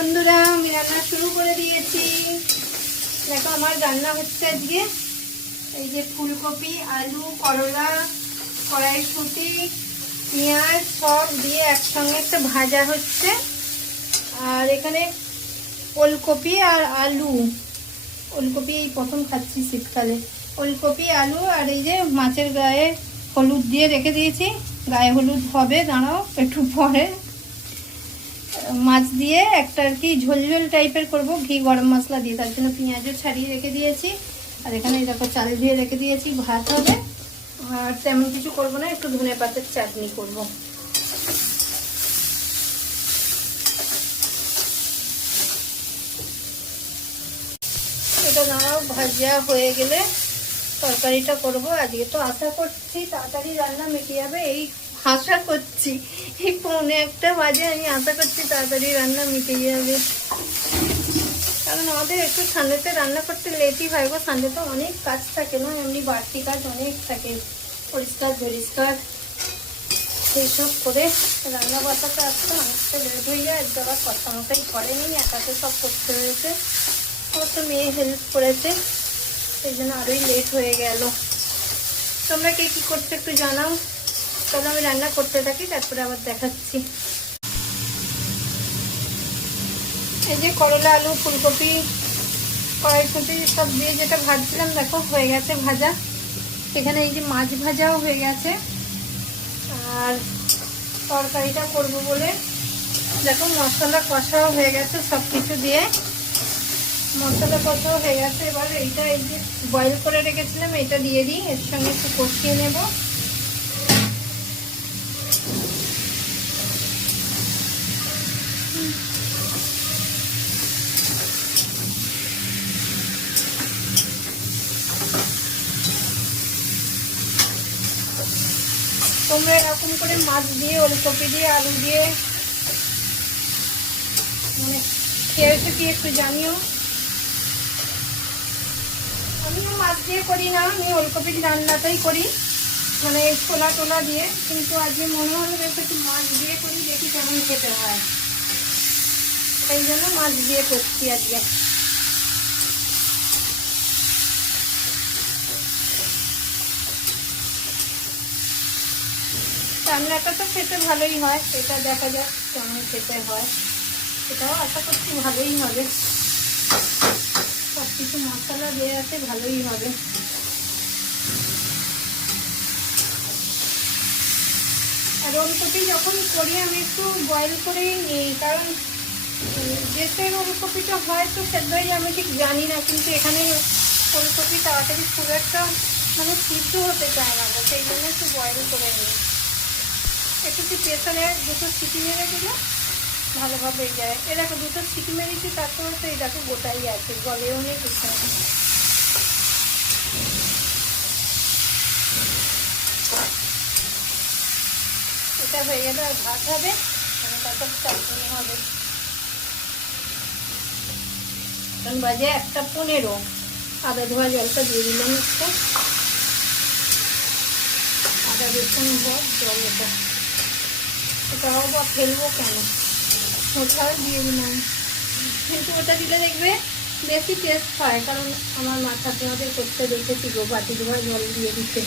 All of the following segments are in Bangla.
বন্ধুরা, আমি রান্না শুরু করে দিয়েছি। দেখো আমার রান্না হচ্ছে আজকে এই যে ফুলকপি, আলু, করলা, কড়াইশুঁটি, পেঁয়াজ সব দিয়ে একসঙ্গে একটা ভাজা হচ্ছে। আর এখানে ওলকপি আর আলু, ওলকপি এই প্রথম খাচ্ছি শীতকালে। ওলকপি, আলু আর এই যে মাছের গায়ে হলুদ দিয়ে রেখে দিয়েছি। গায়ে হলুদ হবে, দাঁড়াও একটু পরে। মাছ দিয়ে একটা আর কি ঝোল ঝোল টাইপের করবো, ঘি গরম মশলা দিয়ে। তার জন্য পেঁয়াজও ছাড়িয়ে রেখে দিয়েছি। আর এখানে দেখো চাল ধুয়ে রেখে দিয়েছি, ভাত হবে। আর তেমন কিছু করবো না, একটু ধনে পাতার চাটনি করব। এটা দাঁড়াও, ভাজা হয়ে গেলে তরকারিটা করব। আজকে তো আশা করছি তাড়াতাড়ি রান্না মিটে যাবে। এই আশা করছি এই 1:45 বাজে, আমি আশা করছি তাড়াতাড়ি রান্না মিটে যাবে। কারণ আমাদের একটু সানডেতে রান্না করতে লেটই হয় গো। সানডে তো অনেক কাজ থাকে না, এমনি বাড়তি কাজ অনেক থাকে, পরিষ্কার পরিষ্কার সেইসব করে রান্না বাসাতে আসতে অনেকটা লেট হয়ে যায়। আবার কর্তামশাই করেনি, একাতে সব করতে হয়েছে। অবশ্য মেয়ে হেল্প করেছে, সেই জন্য আরোই লেট হয়ে গেল। তোমরা কে কী করছো একটু জানাও। তবে আমি রান্না করতে থাকি, তারপরে আবার দেখাচ্ছি। এই যে করলা, আলু, ফুলকপি, কড়াইশুঁটি সব দিয়ে যেটা ভাজছিলাম, দেখো হয়ে গেছে ভাজা। এখানে এই যে মাছ ভাজাও হয়ে গেছে। আর তরকারিটা করব বলে দেখো মশলা কষাও হয়ে গেছে, সব কিছু দিয়ে মশলা কষাও হয়ে গেছে। এবার এইটা এই যে বয়েল করে রেখেছিলাম, এটা দিয়ে দিই, এর সঙ্গে একটু কষিয়ে নেব। তোমরা এরকম করে মাছ দিয়ে, ওলকপি দিয়ে, আলু দিয়ে মানে খেয়েছো কি একটু জানিও। আমিও মাছ দিয়ে করি না, আমি ওলকপির রান্নাটাই করি, মানে ছোলা টোলা দিয়ে। কিন্তু আজকে মনে হলো একটু মাছ দিয়ে করি, দেখি কেমন খেতে হয়। সেই জন্য মাছ দিয়ে করছি আজকে। রান্নাটা তো খেতে ভালোই হয়, এটা দেখা যাক কেমন খেতে হয়। এটাও আশা করছি ভালোই হবে, সব কিছু মশলা দিয়ে আছে, ভালোই হবে। আর ওলকপি যখন করি আমি একটু বয়েল করেই নিই, কারণ দেশের ওলকপিটা হয়তো সেদ্ধ হয়ে আমি ঠিক জানি না। কিন্তু এখানে ওলকপি তাড়াতাড়ি খুব একটা মানে সিদ্ধ হতে চায় না, সেই জন্য একটু বয়েল করে নিই। একটু কি প্রেসারে 2টো সিটি মেরে দিলে ভালোভাবে যায়। এ দেখো 2টো সিটি মেরেছি, তারপরে তো এই দেখো গোটাই আছে, গলেও নেই কিছু। এটা হয়ে গেলে আর ভাত হবে, তারপর চাটনি হবে। এখন বাজে 1:15। আদা ধোয়া জলটা দিয়ে দিলাম একটু, আদা রসুন জল। এটাও বা ফেলবো কেন, ওটাও দিয়ে দিলাম। কিন্তু ওটা দিলে দেখবে বেশি টেস্ট হয়, কারণ আমার মাথাতে আমাদের করতে দেখেছি গো, বাটি ধোয়া জল দিয়ে দিতে,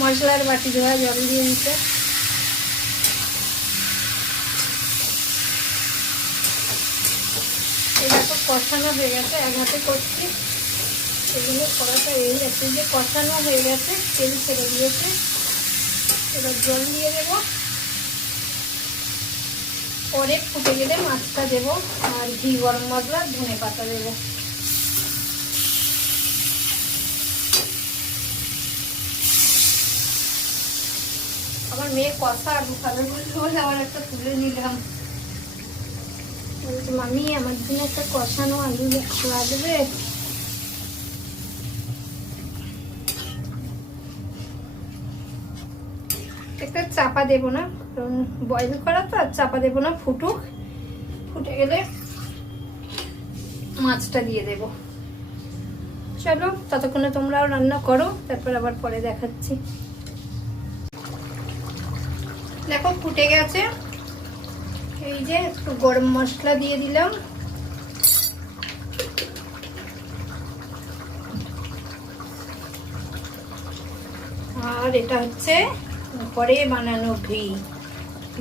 মশলার বাটি ধোয়া জল দিয়ে দিতে। এটা তো কষানো হয়ে গেছে, এক হাতে করছি এগুলো করাটা। এই আছে যে কষানো হয়ে গেছে, তেল ছেড়ে দিয়েছে। এবার জল দিয়ে দেবো, পরে ফুটে গেলে মাছটা দেবো, আর ঘি গরম মশলা ধনে পাতা দেবো। আমার মেয়ে কষা আলু খাবে বলে আবার একটা তুলে নিলাম। বলছি মামি আমার জন্য একটা কষানো আলু লাগবে। একটা চাপা দেবো না, কারণ বয়েল করা তো, আর চাপা দেবো না, ফুটুক। ফুটে গেলে মাছটা দিয়ে দেব। চলো ততক্ষণে তোমরাও রান্না করো, তারপর আবার পরে দেখাচ্ছি। দেখো ফুটে গেছে, এই যে একটু গরম মশলা দিয়ে দিলাম, আর এটা হচ্ছে ঘরে বানানো ঘি,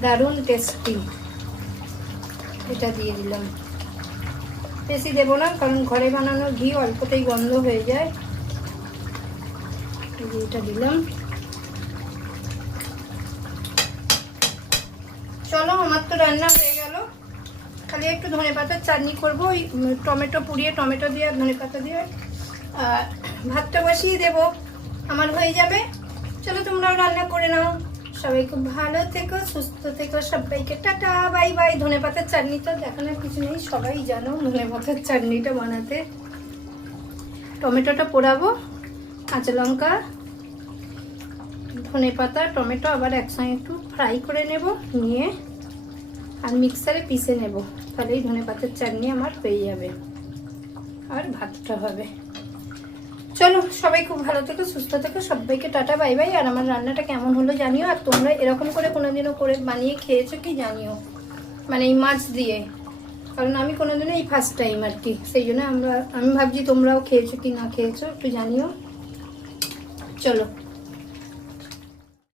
দারুণ টেস্টি। এটা দিয়ে দিলাম, বেশি দেবো না কারণ ঘরে বানানো ঘি অল্পতেই গন্ধ হয়ে যায়। এটা দিলাম। চলো আমার তো রান্না হয়ে গেল, খালি একটু ধনেপাতার চাটনি করবো, ওই টমেটো পুড়িয়ে টমেটো দিয়ে আর ধনেপাতা দিয়ে, আর ভাতটা বসিয়ে দেবো, আমার হয়ে যাবে। চলো তোমরাও রান্না করে নাও। সবাই খুব ভালো থেকো, সুস্থ থেকো, সবাইকে টাটা বাই বাই। ধনেপাতার চাটনিটা দেখানোর কিছু নেই, সবাই জানো ধনেপাতার চাটনিটা বানাতে। টমেটোটা পোড়াবো, কাঁচা লঙ্কা, ধনেপাতা, টমেটো আবার একসঙ্গে একটু ফ্রাই করে নেব, নিয়ে আর মিক্সারে পিষে নেব, তাহলেই ধনেপাতার চাটনি আমার হয়ে যাবে, আর ভাতটা হবে। চলো সবাই খুব ভালো থেকো, সুস্থ থেকো, সবাইকে টাটা বাই বাই। আর আমার রান্নাটা কেমন হলো জানিও, আর তোমরা এরকম করে কোনোদিনও করে বানিয়ে খেয়েছো কি জানিও, মানে এই মাছ দিয়ে, কারণ আমি কোনোদিনও এই ফার্স্ট টাইম আর কি, সেই জন্য আমি ভাবছি তোমরাও খেয়েছো কি না খেয়েছো একটু জানিও। চলো।